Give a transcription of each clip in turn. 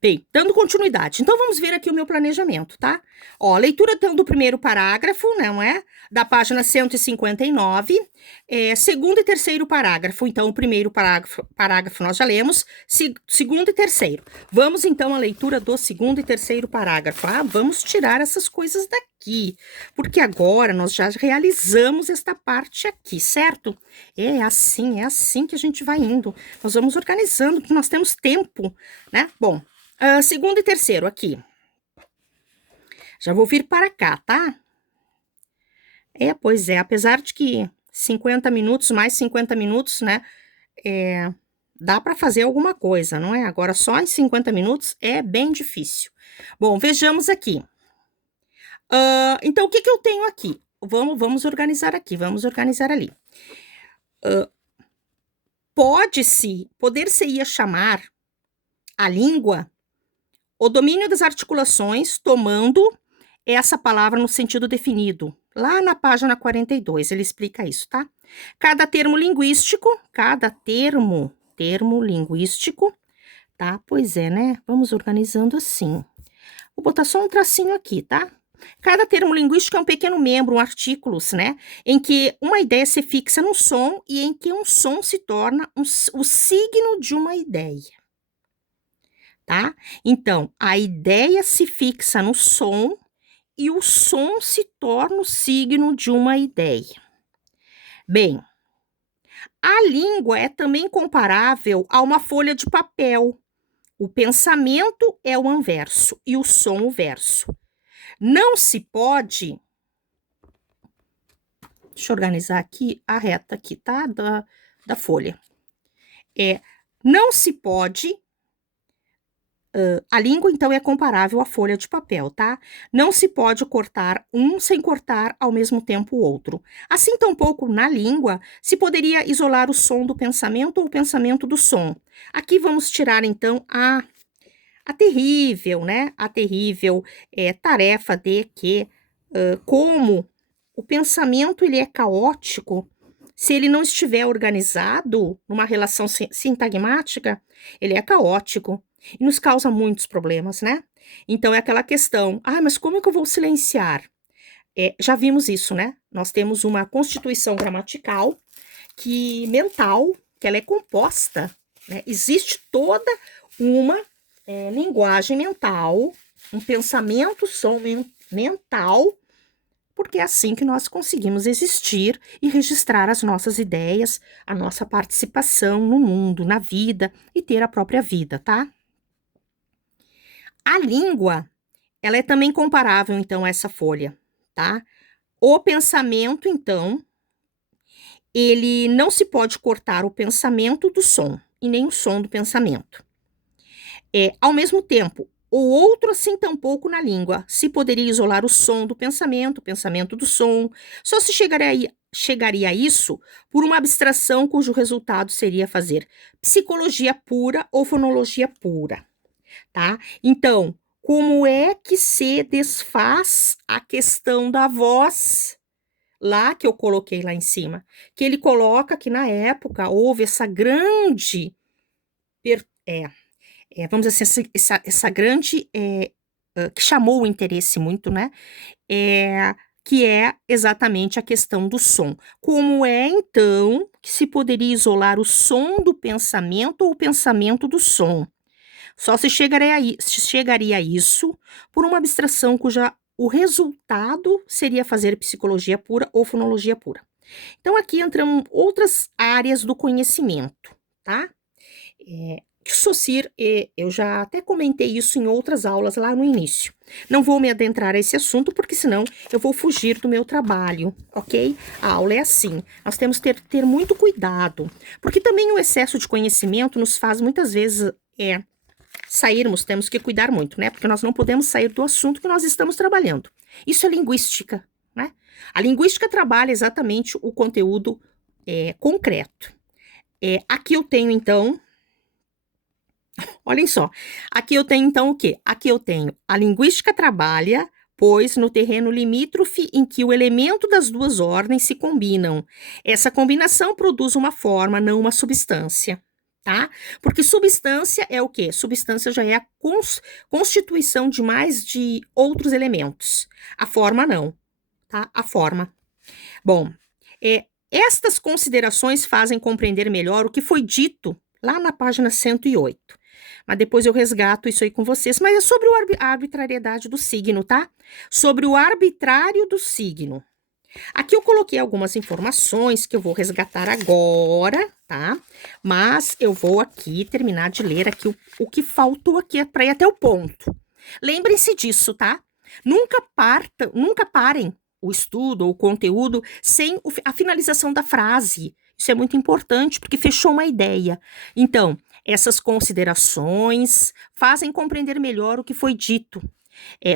Bem, dando continuidade. Então, vamos ver aqui o meu planejamento, tá? Ó, leitura então do primeiro parágrafo, não é? Da página 159. Segundo e terceiro parágrafo. Então, o primeiro parágrafo nós já lemos. Segundo e terceiro. Vamos então à leitura do segundo e terceiro parágrafo. Ah, vamos tirar essas coisas daqui. Porque agora nós já realizamos esta parte aqui, certo? É assim que a gente vai indo. Nós vamos organizando, porque nós temos tempo, né? Bom. Segundo e terceiro, aqui. Já vou vir para cá, tá? Pois é, apesar de que 50 minutos, mais 50 minutos, né? Dá para fazer alguma coisa, não é? Agora, só em 50 minutos é bem difícil. Bom, vejamos aqui. Então, o que eu tenho aqui? Vamos organizar aqui, vamos organizar ali. Poder-se-ia chamar a língua o domínio das articulações, tomando essa palavra no sentido definido. Lá na página 42, ele explica isso, tá? Cada termo linguístico, termo linguístico, tá? Pois é, né? Vamos organizando assim. Vou botar só um tracinho aqui, tá? Cada termo linguístico é um pequeno membro, um artículos, né? Em que uma ideia se fixa num som e em que um som se torna o signo de uma ideia. Tá? Então, a ideia se fixa no som e o som se torna o signo de uma ideia. Bem, a língua é também comparável a uma folha de papel. O pensamento é o anverso e o som o verso. Não se pode. Deixa eu organizar aqui a reta aqui, tá? Da folha. Não se pode. A língua, então, é comparável à folha de papel, tá? Não se pode cortar um sem cortar ao mesmo tempo o outro. Assim, tampouco na língua se poderia isolar o som do pensamento ou o pensamento do som. Aqui vamos tirar, então, a terrível, né? A terrível tarefa de que, como o pensamento ele é caótico, se ele não estiver organizado numa relação sintagmática, ele é caótico. E nos causa muitos problemas, né? Então, é aquela questão, mas como é que eu vou silenciar? Já vimos isso, né? Nós temos uma constituição gramatical mental, que ela é composta, né? Existe toda uma linguagem mental, um pensamento som mental, porque é assim que nós conseguimos existir e registrar as nossas ideias, a nossa participação no mundo, na vida e ter a própria vida, tá? A língua, ela é também comparável, então, a essa folha, tá? O pensamento, então, ele não se pode cortar o pensamento do som, e nem o som do pensamento. Ao mesmo tempo, o outro assim tampouco na língua. Se poderia isolar o som do pensamento, o pensamento do som. Só se chegaria a isso por uma abstração cujo resultado seria fazer psicologia pura ou fonologia pura. Tá? Então, como é que se desfaz a questão da voz? Lá que eu coloquei lá em cima. Que ele coloca que na época houve essa grande, vamos dizer assim, essa grande, que chamou o interesse muito, né? Que é exatamente a questão do som. Como é, então, que se poderia isolar o som do pensamento ou o pensamento do som? Só se chegaria a isso por uma abstração cuja o resultado seria fazer psicologia pura ou fonologia pura. Então, aqui entram outras áreas do conhecimento, tá? Saussure, eu já até comentei isso em outras aulas lá no início. Não vou me adentrar a esse assunto, porque senão eu vou fugir do meu trabalho, ok? A aula é assim, nós temos que ter muito cuidado, porque também o excesso de conhecimento nos faz muitas vezes sairmos, temos que cuidar muito, né? Porque nós não podemos sair do assunto que nós estamos trabalhando. Isso é linguística, né? A linguística trabalha exatamente o conteúdo concreto. Aqui eu tenho, então, olhem só, aqui eu tenho, então, o quê? Aqui eu tenho a linguística trabalha, pois no terreno limítrofe em que o elemento das duas ordens se combinam. Essa combinação produz uma forma, não uma substância, tá? Porque substância é o quê? Substância já é a constituição de mais de outros elementos. A forma não, tá? A forma. Bom, estas considerações fazem compreender melhor o que foi dito lá na página 108. Mas depois eu resgato isso aí com vocês. Mas é sobre a arbitrariedade do signo, tá? Sobre o arbitrário do signo. Aqui eu coloquei algumas informações que eu vou resgatar agora, tá? Mas eu vou aqui terminar de ler aqui o que faltou aqui para ir até o ponto. Lembrem-se disso, tá? Nunca parem o estudo ou o conteúdo sem a finalização da frase. Isso é muito importante, porque fechou uma ideia. Então, essas considerações fazem compreender melhor o que foi dito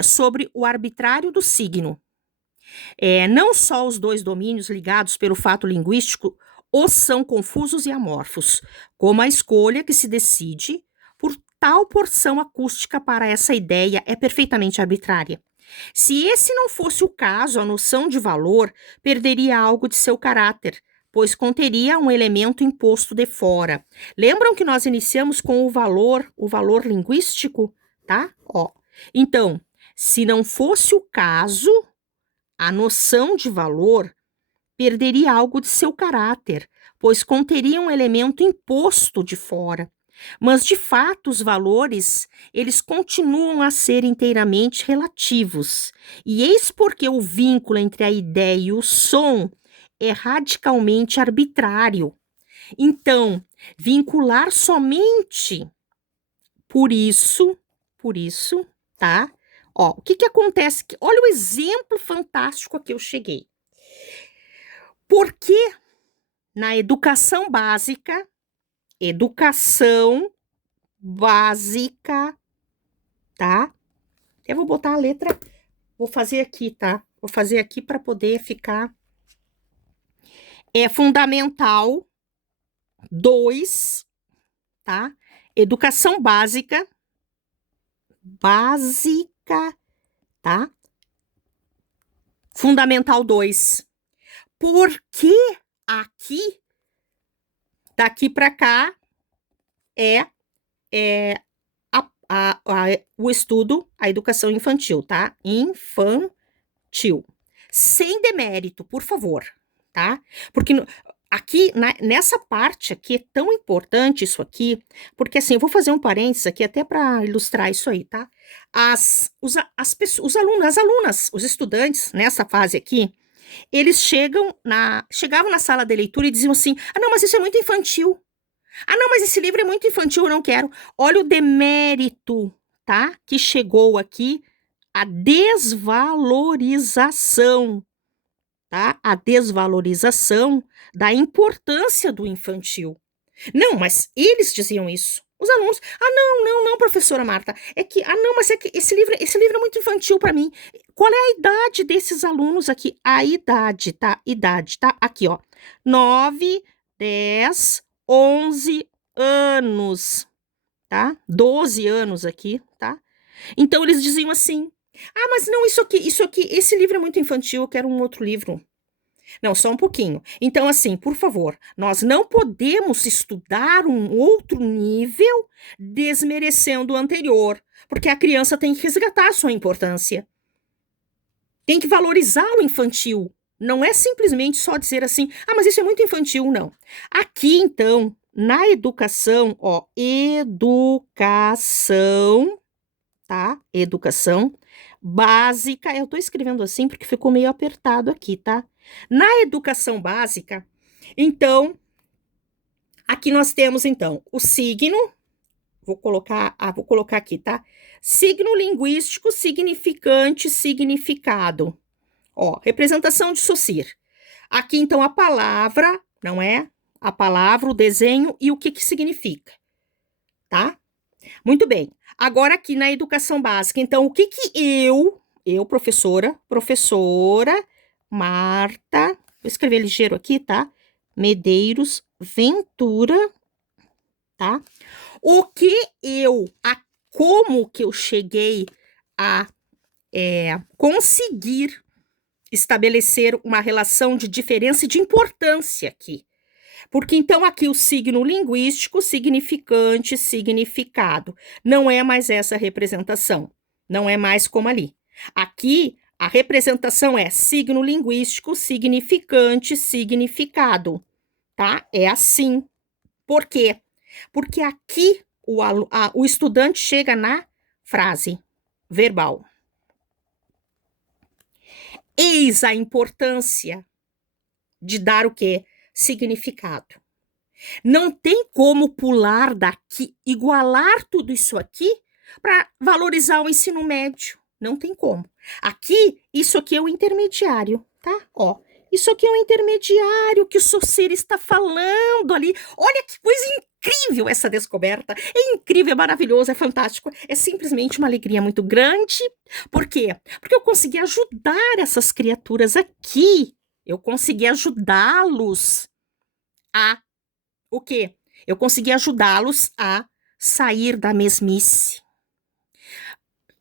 sobre o arbitrário do signo. Não só os dois domínios ligados pelo fato linguístico os são confusos e amorfos, como a escolha que se decide por tal porção acústica para essa ideia é perfeitamente arbitrária. Se esse não fosse o caso, a noção de valor perderia algo de seu caráter, pois conteria um elemento imposto de fora. Lembram que nós iniciamos com o valor linguístico, tá? Então, se não fosse o caso, a noção de valor perderia algo de seu caráter, pois conteria um elemento imposto de fora. Mas, de fato, os valores, eles continuam a ser inteiramente relativos. E eis porque o vínculo entre a ideia e o som é radicalmente arbitrário. Então, vincular somente por isso, tá? O que acontece? Olha o exemplo fantástico a que eu cheguei. Porque na educação básica, tá? Eu vou botar a letra, vou fazer aqui, tá? Vou fazer aqui para poder ficar. É fundamental 2, tá? Educação básica, tá? Fundamental 2. Porque aqui, daqui para cá, o estudo, a educação infantil, tá? Infantil. Sem demérito, por favor, tá? Porque aqui, nessa parte aqui, é tão importante isso aqui, porque assim, eu vou fazer um parênteses aqui até para ilustrar isso aí, tá? Os alunos, as alunas, os estudantes, nessa fase aqui, eles chegavam na sala de leitura e diziam assim, não, mas isso é muito infantil. Não, mas esse livro é muito infantil, eu não quero. Olha o demérito, tá? Que chegou aqui, a desvalorização, tá? A desvalorização da importância do infantil. Não, mas eles diziam isso. Os alunos, não, professora Marta, mas é que esse livro é muito infantil para mim. Qual é a idade desses alunos aqui? A idade, tá? Aqui, 9, 10, 11 anos, tá? 12 anos aqui, tá? Então, eles diziam assim, mas não, isso aqui, esse livro é muito infantil, eu quero um outro livro. Não, só um pouquinho. Então, assim, por favor, nós não podemos estudar um outro nível desmerecendo o anterior, porque a criança tem que resgatar a sua importância. Tem que valorizar o infantil. Não é simplesmente só dizer assim, mas isso é muito infantil, não. Aqui, então, na educação, educação, tá? Educação básica, eu tô escrevendo assim porque ficou meio apertado aqui, tá? Na educação básica, então, aqui nós temos, então, o signo, vou colocar aqui, tá? Signo linguístico, significante, significado. Representação de Saussure. Aqui, então, a palavra, não é? A palavra, o desenho e o que significa, tá? Muito bem. Agora aqui na educação básica, então, o que eu, professora Marta, vou escrever ligeiro aqui, tá? Medeiros Ventura, tá? Como que eu cheguei a conseguir estabelecer uma relação de diferença e de importância aqui. Porque então aqui o signo linguístico, significante, significado. Não é mais essa representação. Não é mais como ali. Aqui a representação é signo linguístico, significante, significado, tá? É assim. Por quê? Porque aqui o estudante chega na frase verbal. Eis a importância de dar o quê? Significado. Não tem como pular daqui, igualar tudo isso aqui para valorizar o ensino médio. Não tem como. Aqui, isso aqui é o intermediário, tá? Ó, isso aqui é o intermediário que o Saussure está falando ali. Olha que coisa incrível essa descoberta. É incrível, é maravilhoso, é fantástico. É simplesmente uma alegria muito grande. Por quê? Porque eu consegui ajudar essas criaturas aqui. Eu consegui ajudá-los a o quê? Eu consegui ajudá-los a sair da mesmice.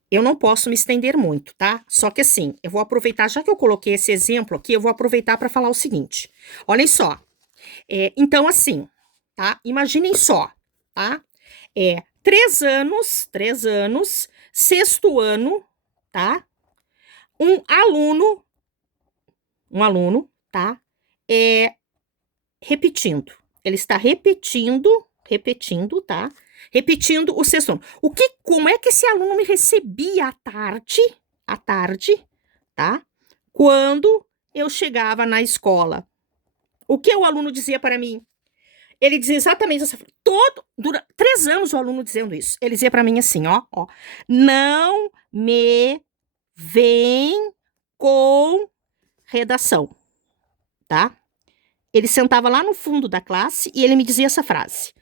Eu não posso me estender muito, tá? Só que assim, eu vou aproveitar, já que eu coloquei esse exemplo aqui, eu vou aproveitar para falar o seguinte. Olhem só. Então, assim, tá? Imaginem só, tá? 3 anos, sexto ano, tá? Um aluno, tá? Repetindo. Ele está repetindo, tá? Repetindo o sexto ano. Como é que esse aluno me recebia à tarde, tá? Quando eu chegava na escola. O que o aluno dizia para mim? Ele dizia exatamente essa frase. Durante 3 anos o aluno dizendo isso. Ele dizia para mim assim, ó. Não me vem com redação, tá? Ele sentava lá no fundo da classe e ele me dizia essa frase.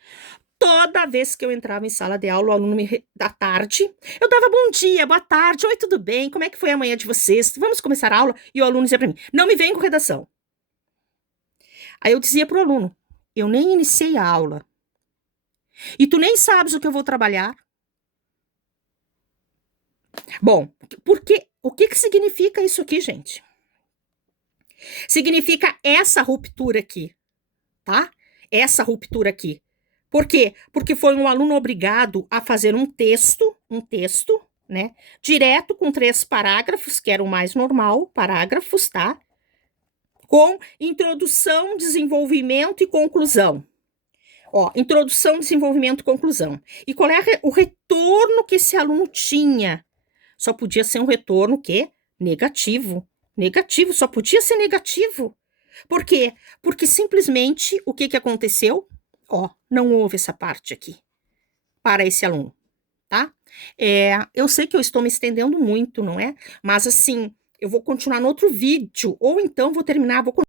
Toda vez que eu entrava em sala de aula, o aluno da tarde, eu dava bom dia, boa tarde, oi, tudo bem? Como é que foi a manhã de vocês? Vamos começar a aula? E o aluno dizia para mim, não me vem com redação. Aí eu dizia para o aluno, eu nem iniciei a aula. E tu nem sabes o que eu vou trabalhar? Bom, o que significa isso aqui, gente? Significa essa ruptura aqui, tá? Essa ruptura aqui. Por quê? Porque foi um aluno obrigado a fazer um texto, né? Direto com 3 parágrafos, que era o mais normal, parágrafos, tá? Com introdução, desenvolvimento e conclusão. Ó, introdução, desenvolvimento e conclusão. E qual é o retorno que esse aluno tinha? Só podia ser um retorno que negativo. Negativo, só podia ser negativo. Por quê? Porque simplesmente o que aconteceu? Ó, não houve essa parte aqui para esse aluno, tá? Eu sei que eu estou me estendendo muito, não é? Mas assim, eu vou continuar no outro vídeo, ou então vou terminar, vou